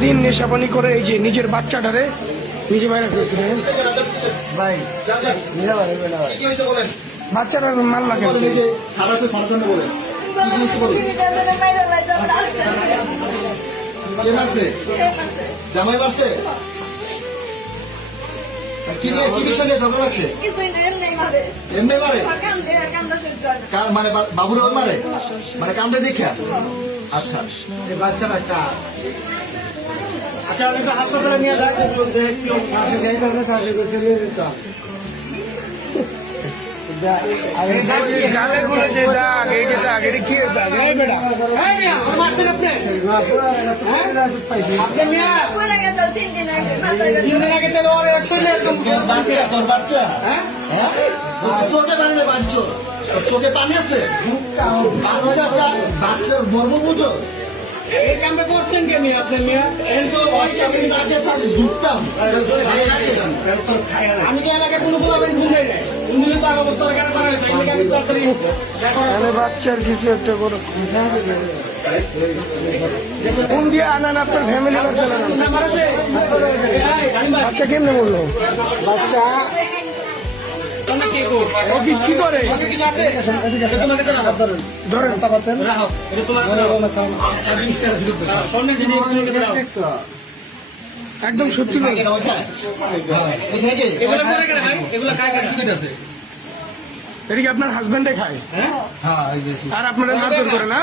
সারাদিন নেশাপানি করে এই যে নিজের বাচ্চাটারে নিজে মারা ফেলছিলেন ভাই, বাচ্চাটার মাল লাগে জামাই বাসে কি নিয়ে কি বিষয় নিয়ে ঝগড়া আছে? এমনি মারে মানে বাবুর মারে মানে কান্দে দেখা। আচ্ছা বাচ্চা বাচ্চা আচ্ছা আমি তো হাসপাতালে নিয়ে যাই গালে গুলো যে দাগ, এই যে দাগ, এটা কি দাগ? এই বেটা বাচ্চা তোর বাচ্চা হ্যাঁ চোখে পানি বাচ্চা চোখে পানি আছে বাচ্চা বাচ্চার মর্ম বুঝো এই কামটা করছেন কেন আপনার মেয়ে? আমি কি এলাকায় কোনো গোলাপের ঘুম দেয় নাই, ঘুম দিলে তার অবস্থা কেন করা হয়েছে? বাচ্চার কিছু একটা করো, কোন দিয়ে আনান আপনার ফ্যামিলি বাচ্চা কেমনে বললো? বাচ্চা ও কি করে ধরেন একদম সত্যি বলে এটা কি আপনার হাজবেন্ডে খায় আর আপনারা মারধর করে না?